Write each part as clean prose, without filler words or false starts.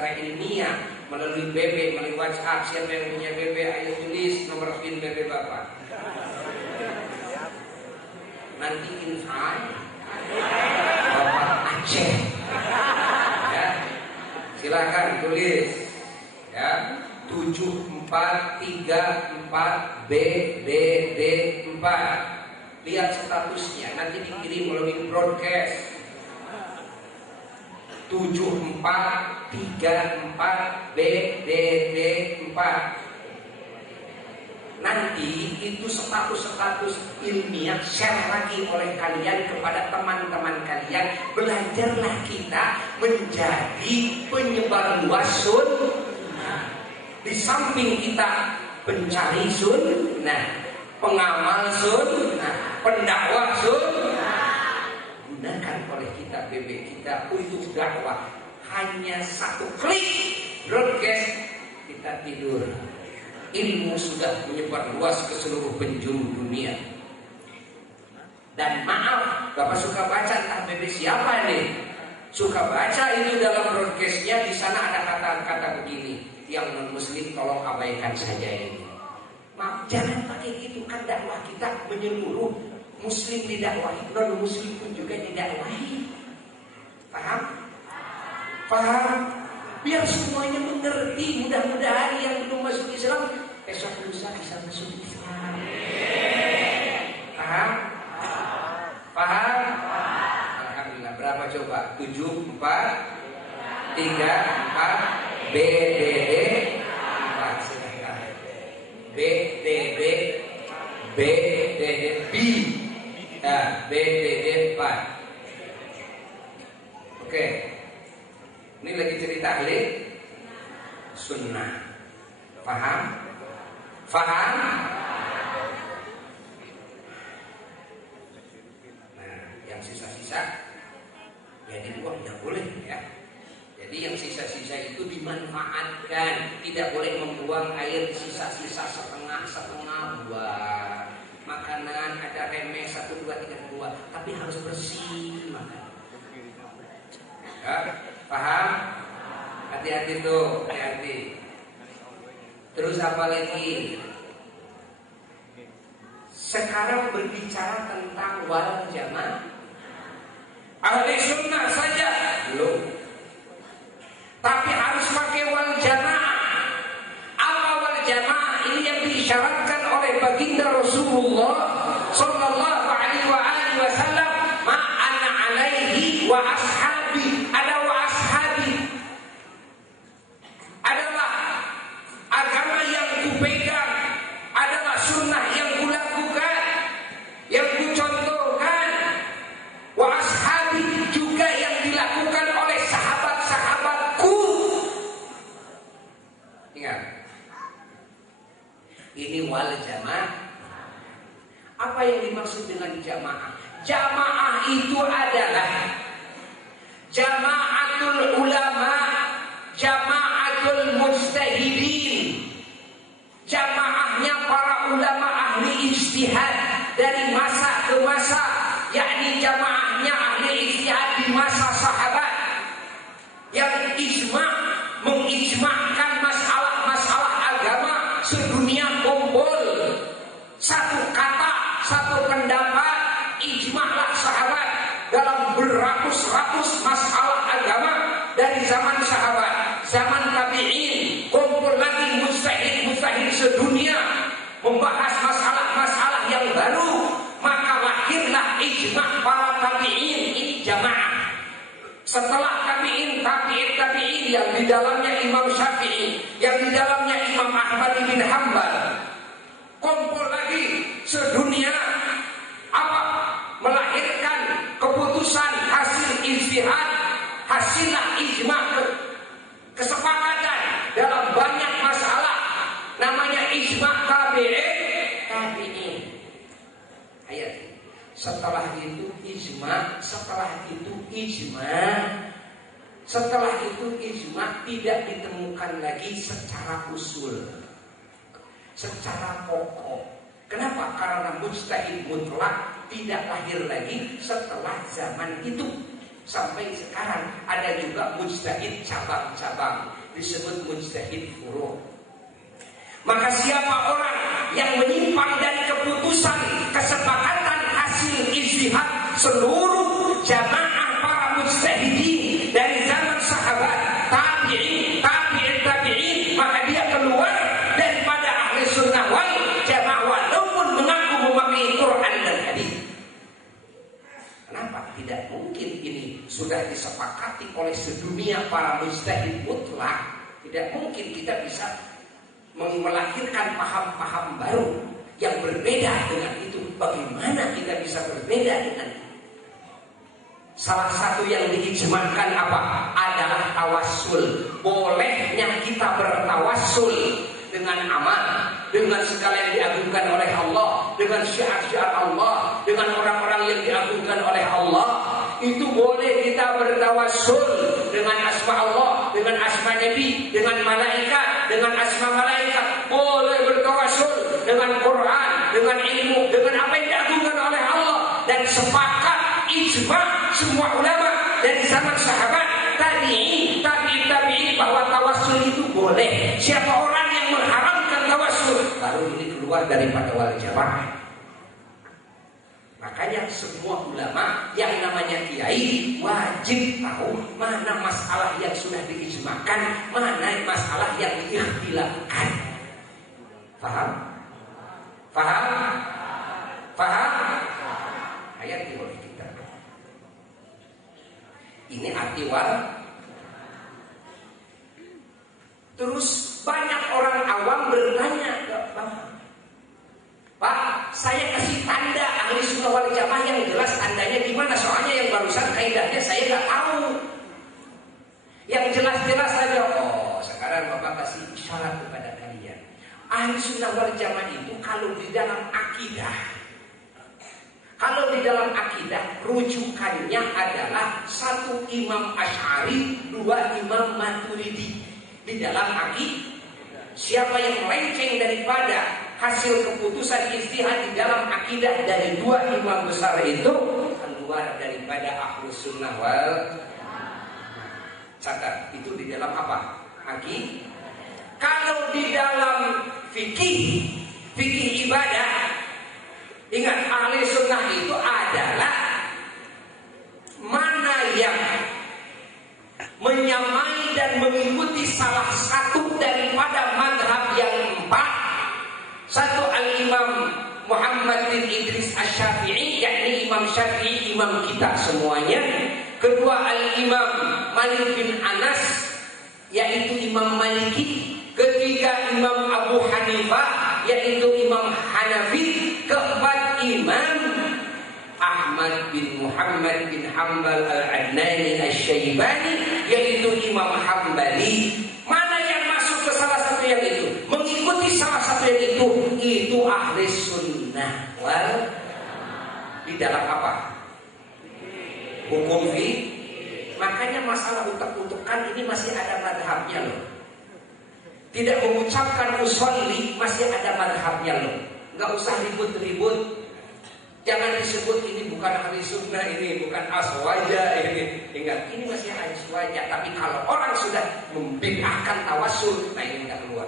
secara ilmiah melalui BB, melalui WhatsApp. Siapa yang punya BB, ayo tulis nomor PIN BB Bapak. Nanti insight Bapak Aceh. Ya, silakan tulis. Ya, 7434BDD4. Lihat statusnya, nanti dikirim melalui broadcast. 7434BDD4. Nanti itu status-status ilmiah share lagi oleh kalian kepada teman-teman kalian. Belajarlah kita menjadi penyebar luas sunnah. Di samping kita pencari sunnah, pengamal sunnah, pendakwah sunnah, gunakan oleh kita BB kita untuk dakwah. Hanya satu klik broadcast kita tidur, ilmu sudah menyebar luas ke seluruh penjuru dunia. Dan maaf, Bapak suka baca entah BB siapa nih, suka baca itu dalam broadcastnya, di sana ada kata-kata begini, yang non muslim tolong abaikan saja ini. Maaf, jangan pakai gitu, kan dakwah kita menyeluruh. Muslim didakwahi, non muslim pun juga didakwahi. Paham? Paham? Biar semuanya mengerti. Mudah-mudahan yang belum masuk Islam esok lusa bisa masuk Islam. Paham? Paham? Alhamdulillah. Berapa coba? 7, 4, 3, 4 BDD 4. Silahkan. BDD B. Nah, BDD 4. Oke. Ini lagi cerita ahli sunnah. Paham? Paham? Nah, yang sisa-sisa ya dibuang, tidak boleh ya. Jadi yang sisa-sisa itu dimanfaatkan. Tidak boleh membuang air sisa-sisa setengah buah. Makanan ada remeh 1, 2, 3 buah, tapi harus bersih makan. Ya, paham? Hati-hati tuh, hati-hati. Terus apa lagi? Sekarang berbicara tentang wal jamaah. Ahli sunnah saja belum. Tapi harus pakai wal jamaah. Apa wal jamaah? Ini yang diisyaratkan oleh baginda Rasulullah sallallahu alaihi wasallam, ma'ana alaihi wa ashabi. Ada wa ashabi. Adalah agama yang kupegang, adalah sunnah yang kulakukan, yang kucontohkan. Wa ashabi juga yang dilakukan oleh sahabat-sahabatku. Ingat, ini wal jamaah. Apa yang dimaksud dengan jamaah? Jamaah itu adalah jamaatul ulama, jamaatul mujtahidin. Jamaahnya para ulama ahli ijtihad dari masa ke masa, yakni jamaahnya ahli ijtihad di masa sahabat yang mengijma'kan masalah-masalah agama sedunia kumpul. Satu kata, satu pendapat, ijma'lah sahabat dalam beratus-ratus masalah agama dari zaman sahabat, zaman tabi'in, kumpul lagi mujtahid sedunia membahas masalah-masalah yang baru, maka lahirlah ijma' para tabi'in. Ini jamaah. Setelah tabi'in yang di dalamnya Imam Syafi'i, yang di dalamnya Imam Ahmad bin Hanbal, kumpul lagi sedunia apa? Melahirkan keputusan hasil ijtihad, hasillah ijma', kesepakatan dalam banyak masalah, namanya ijma' tabi'in. Ayat. Setelah itu ijma', setelah itu ijma' tidak ditemukan lagi secara usul, secara pokok. Kenapa? Karena mujtahid mutlak tidak lahir lagi setelah zaman itu. Sampai sekarang ada juga mujtahid cabang-cabang, disebut mujtahid furu'. Maka siapa orang yang menyimpang dari keputusan kesepakatan hasil ijtihad seluruh jamaah para mujtahidin dari zaman sahabat, tabi'in, tabi'in, maka dia keluar daripada ahli sunnah wal jamaah walaupun mengaku memakai Quran dan hadis. Kenapa? Tidak mungkin ini sudah disepakati oleh sedunia para mujtahid mutlak. Tidak mungkin kita bisa melahirkan paham-paham baru yang berbeda dengan itu. Bagaimana kita bisa berbeda dengan itu? Salah satu yang diijma'kan apa? Adalah tawassul. Bolehnya kita bertawassul dengan amal, dengan segala yang diagungkan oleh Allah, dengan syiar-syiar Allah, dengan orang-orang yang diagungkan oleh Allah. Itu boleh kita bertawassul dengan asma Allah, dengan asma Nabi, dengan malaikat, dengan asma malaikat. Boleh bertawassul dengan Quran, dengan ilmu, dengan apa yang diagungkan oleh Allah. Dan sepakat ijma' semua ulama dari zaman sahabat, tabi'in, tabi'in bahwa tawassul itu boleh. Siapa orang yang mengharamkan tawassul, baru ini keluar daripada wal jamaah. Makanya semua ulama yang namanya kiai wajib tahu mana masalah yang sudah diijmakan, mana masalah yang diikhtilafkan. Paham? Paham? Paham? Ayat di bawah kita. Ini arti wal. Terus banyak orang awam bertanya, Pak, saya kasih tanda ahli sunnah wal jamaah yang jelas tandanya gimana? Soalnya yang barusan kaidahnya saya nggak tahu. Yang jelas-jelas saja. Oh, sekarang Bapak kasih isyarat kepada kalian. Ahli sunnah wal jamaah itu kalau di dalam akidah, rujukannya adalah satu Imam Asy'ari, dua Imam Maturidi. Di dalam akidah, siapa yang melenceng daripada hasil keputusan ijtihad di dalam akidah dari dua imam besar itu, keluar daripada ahlus sunnah wal. Catat, itu di dalam apa? Akidah. Kalau di dalam fikih ibadah, ingat ahli sunnah itu adalah mana yang menyamai dan mengikuti salah satu daripada madhab yang empat. Satu al-Imam Muhammad bin Idris Asy-Syafi'i, yakni Imam Syafi'i, imam kita semuanya. Kedua al-Imam Malik bin Anas, yaitu Imam Maliki. Ketiga Imam Abu Hanifah, yaitu Imam Hanafi. Keempat Imam Ahmad bin Muhammad bin Hanbal al-Adnani Asy-Syaibani, yaitu Imam Hambali. Mana yang masuk ke salah satu yang itu, mengikuti salah satu yang itu ahli sunnah wal. Di dalam apa? Hukum fikih. Makanya masalah utak-utakan ini masih ada madhabnya loh. Tidak mengucapkan usolli masih ada madhabnya loh. Nggak usah ribut-ribut. Jangan disebut ini bukan ahli sunnah, ini bukan aswaja, ini. Ingat, ini masih aswaja. Tapi kalau orang sudah membid'ahkan tawassul, nah ini nggak keluar.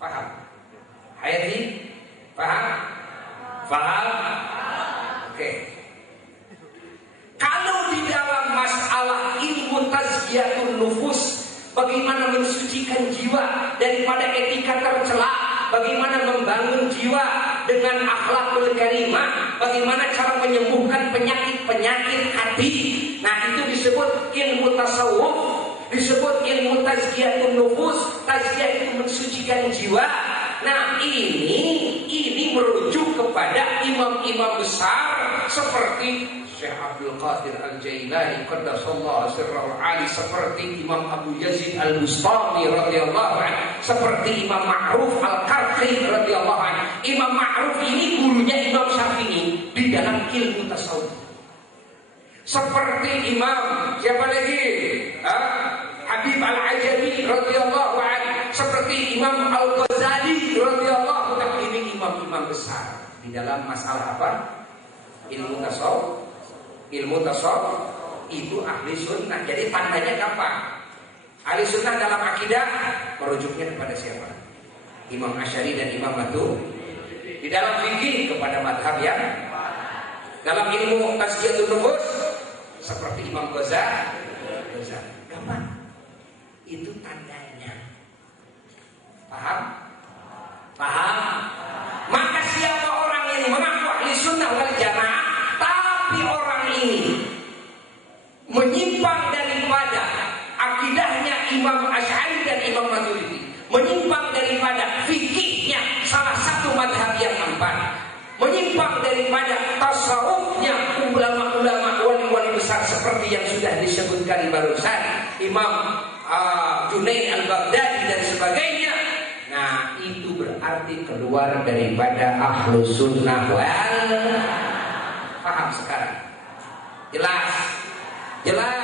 Paham? Hayati? Paham? Paham? Oke. Kalau di dalam masalah ilmu tazkiyatun nufus, bagaimana mensucikan jiwa daripada etika tercela, bagaimana membangun jiwa dengan akhlakul karimah, bagaimana cara menyembuhkan penyakit-penyakit hati. Nah, itu disebut ilmu tasawuf, disebut ilmu tazkiyatun nufus. Tazkiyah itu mensucikan jiwa. Nah, ini merujuk kepada imam-imam besar seperti Syekh Abdul Qadir Al-Jailani qaddasallahu sirrahul ali, seperti Imam Abu Yazid Al-Bustami radhiyallahu anhu, seperti Imam Ma'ruf Al-Qarqi radhiyallahu anhu. Imam Ma'ruf ini gurunya Imam Syafi'i di dalam ilmu tasawuf. Seperti Imam siapa lagi? Habib Al-Ajabi radhiyallahu anhu, seperti Imam Al-Ghazali radhiyallahu anhu. Ini imam-imam besar di dalam masalah apa? Ilmu tasawuf. ilmu tasawuf itu ahli sunnah. Jadi tandanya gampang. Ahli sunnah dalam akidah merujuknya kepada siapa? Imam Asy'ari dan Imam Maturidi. Di dalam fikih kepada madhab yang, dalam ilmu tazkiyatun nufus seperti Imam Ghazali. Gampang. Itu tandanya. Paham? Paham? Maka siapa orang yang mengaku ahli sunnah wal jamaah, tapi orang ini menyimpang daripada akidahnya Imam Asy'ari dan Imam Maturidi, menyimpang daripada fikihnya salah satu madhab yang empat, menyimpang daripada tasawufnya ulama-ulama wali-wali besar seperti yang sudah disebutkan barusan, Imam Junaid al-Baghdadi dan sebagainya. Nah, itu berarti keluar daripada ahlus sunnah wal. Paham sekarang? Jelas? Jelas?